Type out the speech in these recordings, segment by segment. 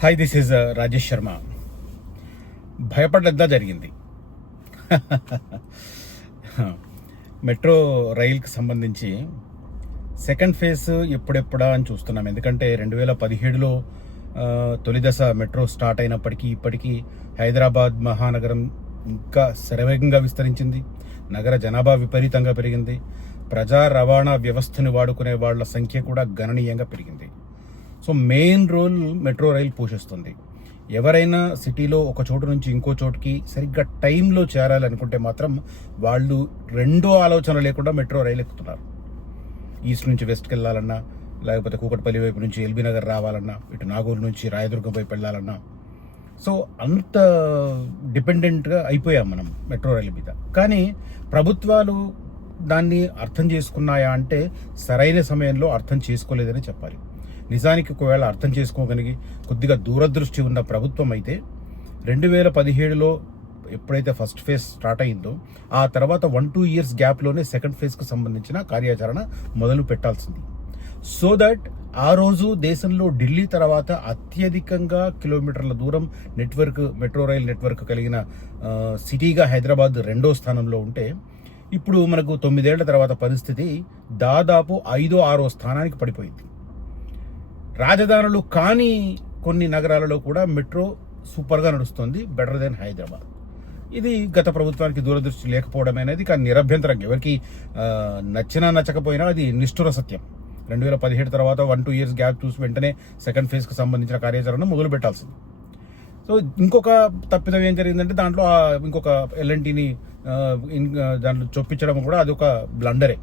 Hi, this is Rajesh Sharma. భయపడ్డా జరిగింది. Metro రైలుకి సంబంధించి సెకండ్ ఫేజ్ ఎప్పుడెప్పుడా అని చూస్తున్నాం. ఎందుకంటే 2017లో తొలి దశ మెట్రో స్టార్ట్ అయినప్పటికీ ఇప్పటికీ హైదరాబాద్ మహానగరం ఇంకా శరవేగంగా విస్తరించింది. నగర జనాభా విపరీతంగా పెరిగింది. ప్రజా రవాణా వ్యవస్థను వాడుకునే వాళ్ళ సంఖ్య కూడా గణనీయంగా పెరిగింది. సో మెయిన్ రోల్ మెట్రో రైలు పోషిస్తుంది. ఎవరైనా సిటీలో ఒక చోటు నుంచి ఇంకో చోటుకి సరిగ్గా టైంలో చేరాలనుకుంటే మాత్రం వాళ్ళు రెండో ఆలోచన లేకుండా మెట్రో రైలు ఎక్కుతున్నారు. ఈస్ట్ నుంచి వెస్ట్కి వెళ్ళాలన్నా, లేకపోతే కూకట్పల్లి వైపు నుంచి ఎల్బీ నగర్ రావాలన్నా, ఇటు నాగూరు నుంచి రాయదుర్గం వైపు వెళ్ళాలన్నా, సో అంత డిపెండెంట్గా అయిపోయాం మనం మెట్రో రైలు మీద. కానీ ప్రభుత్వాలు దాన్ని అర్థం చేసుకున్నాయా అంటే సరైన సమయంలో అర్థం చేసుకోలేదని చెప్పాలి. నిజానికి ఒకవేళ అర్థం చేసుకోగలిగి కొద్దిగా దూరదృష్టి ఉన్న ప్రభుత్వం అయితే 2017లో ఎప్పుడైతే ఫస్ట్ ఫేజ్ స్టార్ట్ అయిందో ఆ తర్వాత 1-2 ఇయర్స్ గ్యాప్లోనే సెకండ్ ఫేజ్కి సంబంధించిన కార్యాచరణ మొదలు పెట్టాల్సింది. సో దట్ ఆ రోజు దేశంలో ఢిల్లీ తర్వాత అత్యధికంగా కిలోమీటర్ల దూరం నెట్వర్క్ మెట్రో రైల్ నెట్వర్క్ కలిగిన సిటీగా హైదరాబాద్ రెండో స్థానంలో ఉంటే, ఇప్పుడు మనకు 9 ఏళ్ల తర్వాత పరిస్థితి దాదాపు 5-6 స్థానానికి పడిపోయింది. రాజధానులు కానీ కొన్ని నగరాలలో కూడా మెట్రో సూపర్గా నడుస్తుంది, బెటర్ దెన్ హైదరాబాద్. ఇది గత ప్రభుత్వానికి దూరదృష్టి లేకపోవడం అనేది కానీ నిరభ్యంతరంగా ఎవరికి నచ్చినా నచ్చకపోయినా అది నిష్ఠుర సత్యం. 2017 తర్వాత 1-2 ఇయర్స్ గ్యాప్ చూసి వెంటనే సెకండ్ ఫేజ్కి సంబంధించిన కార్యాచరణ మొదలు పెట్టాల్సింది. సో ఇంకొక తప్పిదం ఏం జరిగిందంటే దాంట్లో ఇంకొక ఎల్ఎన్టీని దాంట్లో చొప్పించడం కూడా అది ఒక బ్లండరే.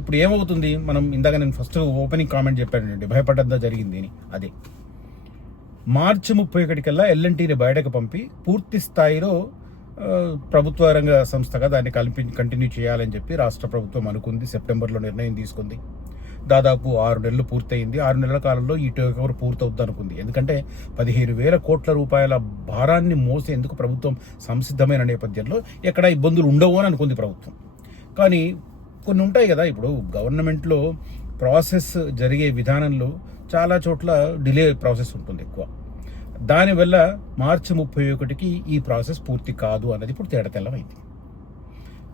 ఇప్పుడు ఏమవుతుంది, మనం ఇందాక నేను ఫస్ట్ ఓపెనింగ్ కామెంట్ చెప్పానండి, భయపడ్డా జరిగింది అని. అదే మార్చి 31 కల్లా ఎల్ఎన్టీని బయటకు పంపి పూర్తి స్థాయిలో ప్రభుత్వ రంగ సంస్థగా దాన్ని కంటిన్యూ చేయాలని చెప్పి రాష్ట్ర ప్రభుత్వం అనుకుంది. సెప్టెంబర్లో నిర్ణయం తీసుకుంది. దాదాపు 6 నెలలు పూర్తయింది. 6 నెలల కాలంలో ఈ టేక్ ఓవర్ పూర్తవుద్ది అనుకుంది. ఎందుకంటే 15,000 కోట్ల రూపాయల భారాన్ని మోసేందుకు ప్రభుత్వం సంసిద్ధమైన నేపథ్యంలో ఎక్కడ ఇబ్బందులు ఉండవు అని అనుకుంది ప్రభుత్వం. కానీ కొన్ని ఉంటాయి కదా, ఇప్పుడు గవర్నమెంట్లో ప్రాసెస్ జరిగే విధానంలో చాలా చోట్ల డిలే ప్రాసెస్ ఉంటుంది ఎక్కువ. దానివల్ల మార్చి 31కి ఈ ప్రాసెస్ పూర్తి కాదు అన్నది ఇప్పుడు తేడతెల్లమైంది.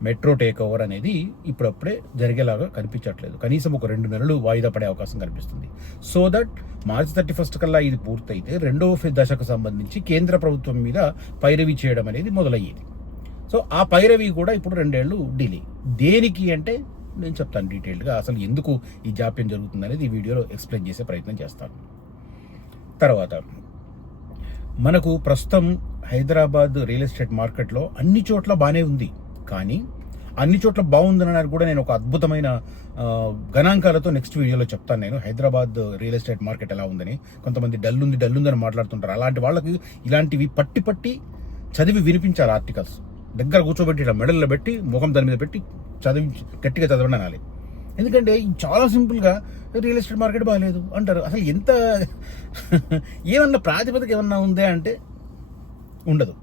మెట్రో టేక్ ఓవర్ అనేది ఇప్పుడప్పుడే జరిగేలాగా కనిపించట్లేదు. కనీసం ఒక 2 నెలలు వాయిదా పడే అవకాశం కనిపిస్తుంది. సో దట్ మార్చి 31 కల్లా ఇది పూర్తయితే రెండవ దశకు సంబంధించి కేంద్ర ప్రభుత్వం మీద పైరవి చేయడం అనేది మొదలయ్యేది. సో ఆ పైరవి కూడా ఇప్పుడు 2 ఏళ్ళు డిలే. దేనికి అంటే నేను చెప్తాను డీటెయిల్డ్గా, అసలు ఎందుకు ఈ జాప్యం జరుగుతుంది అనేది ఈ వీడియోలో ఎక్స్ప్లెయిన్ చేసే ప్రయత్నం చేస్తాను. తర్వాత మనకు ప్రస్తుతం హైదరాబాద్ రియల్ ఎస్టేట్ మార్కెట్లో అన్ని చోట్ల బాగానే ఉంది. కానీ అన్ని చోట్ల బాగుందనడానికి కూడా నేను ఒక అద్భుతమైన గణాంకాలతో నెక్స్ట్ వీడియోలో చెప్తాను. నేను హైదరాబాద్ రియల్ ఎస్టేట్ మార్కెట్ ఎలా ఉందని, కొంతమంది డల్ ఉందని మాట్లాడుతుంటారు. అలాంటి వాళ్ళకి ఇలాంటివి పట్టి చదివి వినిపించాలి. ఆర్టికల్స్ దగ్గర కూర్చోబెట్టి ఇలా మెడల్లో పెట్టి ముఖం దాని మీద పెట్టి గట్టిగా చదవండి అనాలి. ఎందుకంటే చాలా సింపుల్గా రియల్ ఎస్టేట్ మార్కెట్ బాగాలేదు అంటారు. అసలు ఎంత ఏమన్నా ప్రాతిపదిక ఏమన్నా ఉందే అంటే ఉండదు.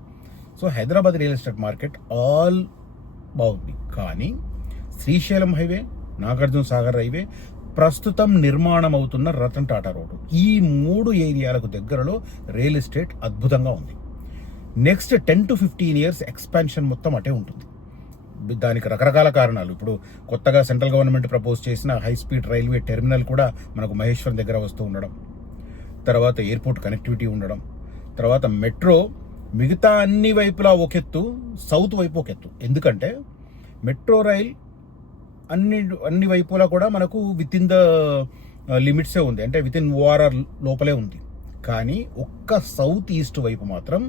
So Hyderabad real estate market all బాగుంది. కానీ శ్రీశైలం హైవే, నాగార్జున సాగర్ హైవే, ప్రస్తుతం నిర్మాణం అవుతున్న రతన్ టాటా రోడ్డు, ఈ 3 ఏరియాలకు దగ్గరలో రియల్ ఎస్టేట్ అద్భుతంగా ఉంది. నెక్స్ట్ 10-15 ఇయర్స్ ఎక్స్పాన్షన్ మొత్తం అటే ఉంటుంది. దానికి రకరకాల కారణాలు. ఇప్పుడు కొత్తగా సెంట్రల్ గవర్నమెంట్ ప్రపోజ్ చేసిన హై స్పీడ్ రైల్వే టెర్మినల్ కూడా మనకు మహేశ్వరం దగ్గర వస్తూ ఉండడం, తర్వాత ఎయిర్పోర్ట్ కనెక్టివిటీ ఉండడం, తర్వాత మెట్రో మిగతా అన్ని వైపులా ఒకెత్తు, సౌత్ వైపు ఒకెత్తు. ఎందుకంటే మెట్రో రైల్ అన్ని వైపులా కూడా మనకు విత్ ఇన్ ద లిమిట్సే ఉంది, అంటే విత్ ఇన్ ఓఆర్ఆర్ లోపలే ఉంది. కానీ ఒక్క సౌత్ ఈస్ట్ వైపు మాత్రం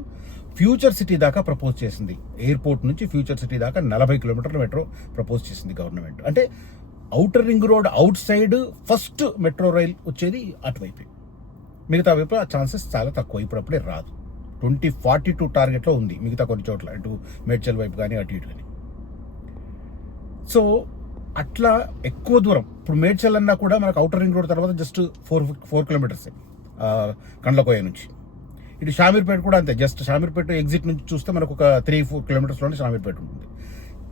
ఫ్యూచర్ సిటీ దాకా ప్రపోజ్ చేసింది. ఎయిర్పోర్ట్ నుంచి ఫ్యూచర్ సిటీ దాకా 40 కిలోమీటర్ల మెట్రో ప్రపోజ్ చేసింది గవర్నమెంట్. అంటే outer ring road out side first metro rail వచ్చేది అటువైపు. మిగతా వైపు ఆ ఛాన్సెస్ చాలా తక్కువ, ఇప్పుడప్పుడే రాదు. 2042 టార్గెట్లో ఉంది మిగతా కొన్ని చోట్ల, ఇటు మేడ్చల్ వైపు కానీ అటు ఇటు కానీ. సో అట్లా ఎక్కువ దూరం. ఇప్పుడు మేడ్చల్ అన్నా కూడా మనకు ఔటర్ రింగ్ రోడ్ తర్వాత జస్ట్ 4 కిలోమీటర్సే కండ్లకోయ నుంచి. ఇటు షామీర్పేట కూడా అంతే, జస్ట్ షామీర్పేట ఎగ్జిట్ నుంచి చూస్తే మనకు ఒక 3-4 కిలోమీటర్స్లోనే షామీర్పేట ఉంటుంది.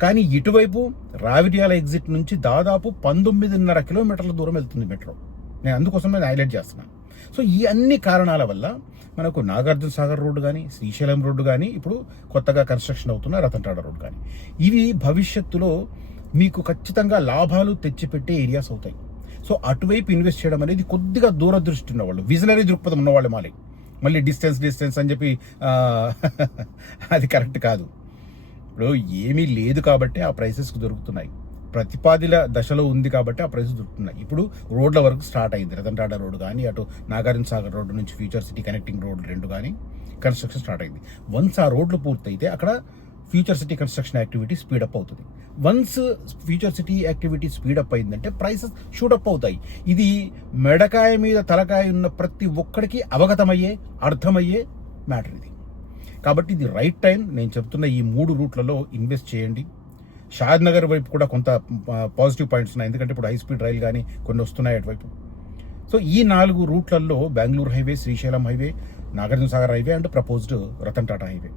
కానీ ఇటువైపు రావిర్యాల ఎగ్జిట్ నుంచి దాదాపు 19.5 కిలోమీటర్ల దూరం వెళ్తుంది మెట్రో. నేను అందుకోసం నేను హైలైట్ చేస్తున్నాను. సో ఈ అన్ని కారణాల వల్ల మనకు నాగార్జున సాగర్ రోడ్డు కానీ, శ్రీశైలం రోడ్డు కానీ, ఇప్పుడు కొత్తగా కన్స్ట్రక్షన్ అవుతున్న రతన్ టాటా రోడ్డు కానీ, ఇవి భవిష్యత్తులో మీకు ఖచ్చితంగా లాభాలు తెచ్చిపెట్టే ఏరియాస్ అవుతాయి. సో అటువైపు ఇన్వెస్ట్ చేయడం అనేది కొద్దిగా దూరదృష్టి ఉన్నవాళ్ళు, విజనరీ దృక్పథం ఉన్నవాళ్ళు మళ్ళీ డిస్టెన్స్ అని చెప్పి అది కరెక్ట్ కాదు. ఇప్పుడు ఏమీ లేదు కాబట్టి ఆ ప్రైసెస్కి దొరుకుతున్నాయి, ప్రతిపాదిల దశలో ఉంది కాబట్టి ఆ ప్రైసెస్ దొరుకుతున్నాయి. ఇప్పుడు రోడ్ల వరకు స్టార్ట్ అయింది. రతన్ టాటా రోడ్డు కానీ, అటు నాగార్జున సాగర్ రోడ్డు నుంచి ఫ్యూచర్ సిటీ కనెక్టింగ్ రోడ్లు 2 కానీ కన్స్ట్రక్షన్ స్టార్ట్ అయింది. వన్స్ ఆ రోడ్లు పూర్తయితే అక్కడ future city construction activity speed up అవుతుంది. Once future city activity speed up అయిందంటే ప్రైసెస్ షూటప్ అవుతాయి. ఇది మెడకాయ మీద తలకాయ ఉన్న ప్రతి ఒక్కడికి అవగతమయ్యే, అర్థమయ్యే మ్యాటర్ ఇది. కాబట్టి ఇది రైట్ టైం. నేను చెప్తున్న ఈ 3 రూట్లలో ఇన్వెస్ట్ చేయండి. షాద్ నగర్ వైపు కూడా కొంత పాజిటివ్ పాయింట్స్ ఉన్నాయి, ఎందుకంటే ఇప్పుడు హై స్పీడ్ రైలు కానీ కొన్ని వస్తున్నాయి అటువైపు. సో ఈ 4 రూట్లలో Bengaluru highway, Srisailam highway, Nagarjuna Sagar highway and proposed Ratan Tata highway,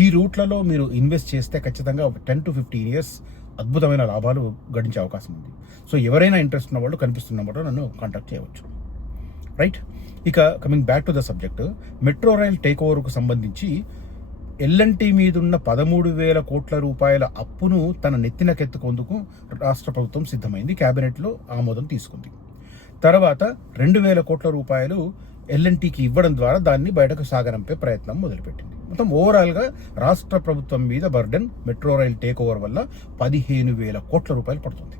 ఈ రూట్లలో మీరు ఇన్వెస్ట్ చేస్తే ఖచ్చితంగా 10 to 15 ఇయర్స్ అద్భుతమైన లాభాలు గడించే అవకాశం ఉంది. సో ఎవరైనా ఇంట్రెస్ట్ ఉన్న వాళ్ళు కనిపిస్తున్న నెంబర్లో నన్ను కాంటాక్ట్ చేయవచ్చు. రైట్, ఇక coming back to the subject, metro rail take ఓవర్కు సంబంధించి ఎల్ఎన్టీ మీదున్న 13,000 కోట్ల రూపాయల అప్పును తన నెత్తినకెత్తుకుందుకు రాష్ట్ర ప్రభుత్వం సిద్ధమైంది, కేబినెట్లో ఆమోదం తీసుకుంది. తర్వాత 2,000 కోట్ల రూపాయలు ఎల్ఎన్టీకి ఇవ్వడం ద్వారా దాన్ని బయటకు సాగనంపే ప్రయత్నం మొదలుపెట్టింది. మొత్తం ఓవరాల్గా రాష్ట్ర ప్రభుత్వం మీద burden metro rail take over వల్ల 15,000 కోట్ల రూపాయలు పడుతుంది.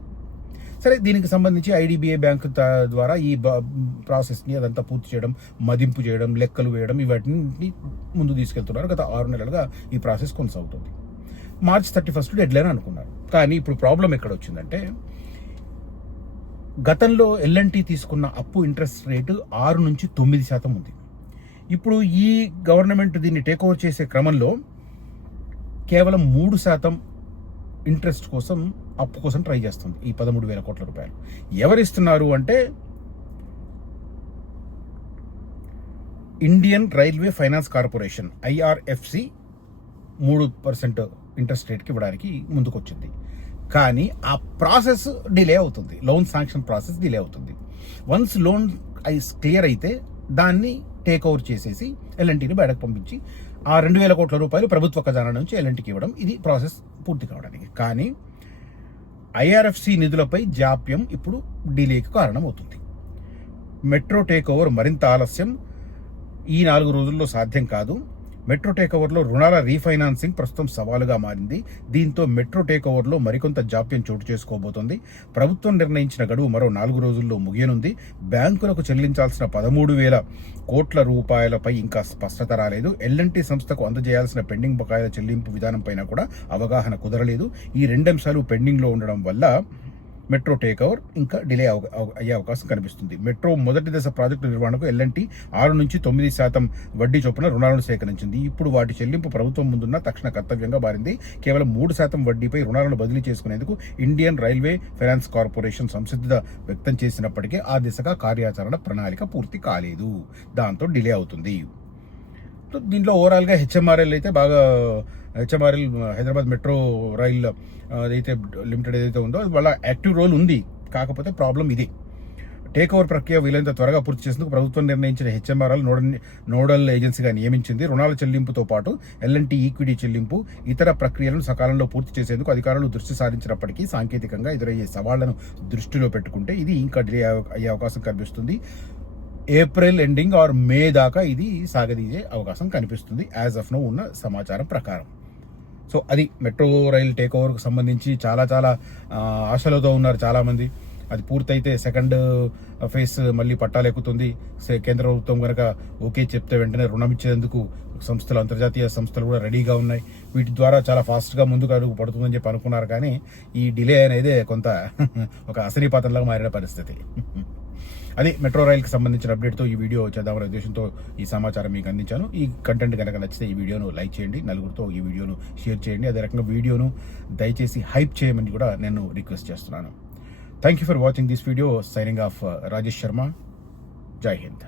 సరే, దీనికి సంబంధించి ఐడిబిఐ బ్యాంకు ద్వారా ఈ ప్రాసెస్ని అదంతా పూర్తి చేయడం, మదింపు చేయడం, లెక్కలు వేయడం, ఇవన్నీ ముందు తీసుకెళ్తున్నారు. గత 6 నెలలుగా ఈ ప్రాసెస్ కొనసాగుతుంది. March 31 డెడ్లైన్ అనుకున్నారు. కానీ ఇప్పుడు ప్రాబ్లం ఎక్కడ వచ్చిందంటే, గతంలో ఎల్ఎన్టీ తీసుకున్న అప్పు ఇంట్రెస్ట్ రేటు 6 నుంచి 9% ఉంది. ఇప్పుడు ఈ గవర్నమెంట్ దీన్ని టేక్ ఓవర్ చేసే క్రమంలో కేవలం 3% ఇంట్రెస్ట్ కోసం, అప్పు కోసం ట్రై చేస్తుంది. ఈ 13,000 కోట్ల రూపాయలు ఎవరిస్తున్నారు అంటే Indian railway finance corporation, IRFC 3% interest రేట్కి ఇవ్వడానికి ముందుకొచ్చింది. కానీ ఆ ప్రాసెస్ డిలే అవుతుంది, లోన్ శాంక్షన్ ప్రాసెస్ డిలే అవుతుంది. వన్స్ లోన్ క్లియర్ అయితే దాన్ని టేక్ ఓవర్ చేసేసి ఎల్ఎన్టీని బయటకు పంపించి ఆ 2,000 కోట్ల రూపాయలు ప్రభుత్వ ఖజానా నుంచి ఎల్ఎన్టీకి ఇవ్వడం, ఇది ప్రాసెస్ పూర్తి కావడానికి. కానీ IRFC నిధులపై జాప్యం ఇప్పుడు డిలేకి కారణమవుతుంది. మెట్రో టేక్ ఓవర్ మరింత ఆలస్యం, ఈ 4 రోజుల్లో సాధ్యం కాదు. మెట్రో టేక్ ఓవర్లో రుణాల రీఫైనాన్సింగ్ ప్రస్తుతం సవాలుగా మారింది. దీంతో మెట్రో టేక్ ఓవర్లో మరికొంత జాప్యం చోటు చేసుకోబోతోంది. ప్రభుత్వం నిర్ణయించిన గడువు మరో 4 రోజుల్లో ముగియనుంది. బ్యాంకులకు చెల్లించాల్సిన 13,000 కోట్ల రూపాయలపై ఇంకా స్పష్టత రాలేదు. ఎల్ఎన్టీ సంస్థకు అందజేయాల్సిన పెండింగ్ బకాయిల చెల్లింపు విధానంపైన కూడా అవగాహన కుదరలేదు. ఈ 2 అంశాలు పెండింగ్లో ఉండడం వల్ల మెట్రో టేక్ ఓవర్ ఇంకా డిలే అయ్యే అవకాశం కనిపిస్తుంది. మెట్రో మొదటి దశ ప్రాజెక్టు నిర్వహణకు ఎల్ఎన్టీ 6 నుంచి 9% వడ్డీ చొప్పున రుణాలను సేకరించింది. ఇప్పుడు వాటి చెల్లింపు ప్రభుత్వం ముందున్న తక్షణ కర్తవ్యంగా మారింది. కేవలం 3% వడ్డీపై రుణాలను బదిలీ చేసుకునేందుకు ఇండియన్ రైల్వే ఫైనాన్స్ కార్పొరేషన్ సంసిద్ధత వ్యక్తం చేసినప్పటికీ ఆ దిశగా కార్యాచరణ ప్రణాళిక పూర్తి కాలేదు. దాంతో డిలే అవుతుంది. దీంట్లో ఓవరాల్గా హెచ్ఎంఆర్ఎల్ అయితే బాగా, హెచ్ఎంఆర్ఎల్ హైదరాబాద్ మెట్రో రైల్ అదైతే లిమిటెడ్ ఏదైతే ఉందో అది వాళ్ళ యాక్టివ్ రోల్ ఉంది. కాకపోతే ప్రాబ్లం ఇది, టేక్ ఓవర్ ప్రక్రియ వీలైనంత త్వరగా పూర్తి చేసేందుకు ప్రభుత్వం నిర్ణయించిన హెచ్ఎంఆర్ఎల్ నోడల్ ఏజెన్సీగా నియమించింది. రుణాల చెల్లింపుతో పాటు ఎల్ఎన్టీ ఈక్విటీ చెల్లింపు, ఇతర ప్రక్రియలను సకాలంలో పూర్తి చేసేందుకు అధికారులు దృష్టి సారించినప్పటికీ సాంకేతికంగా ఎదురయ్యే సవాళ్లను దృష్టిలో పెట్టుకుంటే ఇది ఇంకా డిలే అయ్యే అవకాశం కనిపిస్తుంది. ఏప్రిల్ ఎండింగ్ ఆర్ మే దాకా ఇది సాగదీసే అవకాశం కనిపిస్తుంది యాజ్ ఆఫ్ నో ఉన్న సమాచారం ప్రకారం. సో అది మెట్రో రైల్ టేక్ ఓవర్కు సంబంధించి చాలా ఆశలతో ఉన్నారు చాలామంది. అది పూర్తయితే సెకండ్ ఫేజ్ మళ్ళీ పట్టాలెక్కుతుంది. కేంద్ర ప్రభుత్వం కనుక ఓకే చెప్తే వెంటనే రుణం ఇచ్చేందుకు సంస్థలు, అంతర్జాతీయ సంస్థలు కూడా రెడీగా ఉన్నాయి. వీటి ద్వారా చాలా ఫాస్ట్గా ముందుకు అడుగు పడుతుందని చెప్పి అనుకున్నారు. కానీ ఈ డిలే అనేది కొంత ఒక అసనీపాతంలాగా మారిన పరిస్థితి. అది మెట్రో రైల్కి సంబంధించిన అప్డేట్తో ఈ వీడియో చేద్దామనే ఉద్దేశంతో ఈ సమాచారం మీకు అందించాను. ఈ కంటెంట్ కనుక నచ్చితే ఈ వీడియోను లైక్ చేయండి, నలుగురితో ఈ వీడియోను షేర్ చేయండి. అదే రకంగా వీడియోను దయచేసి హైప్ చేయమని కూడా నేను రిక్వెస్ట్ చేస్తున్నాను. Thank you for watching this video. Signing off Rajesh Sharma. జై హింద్.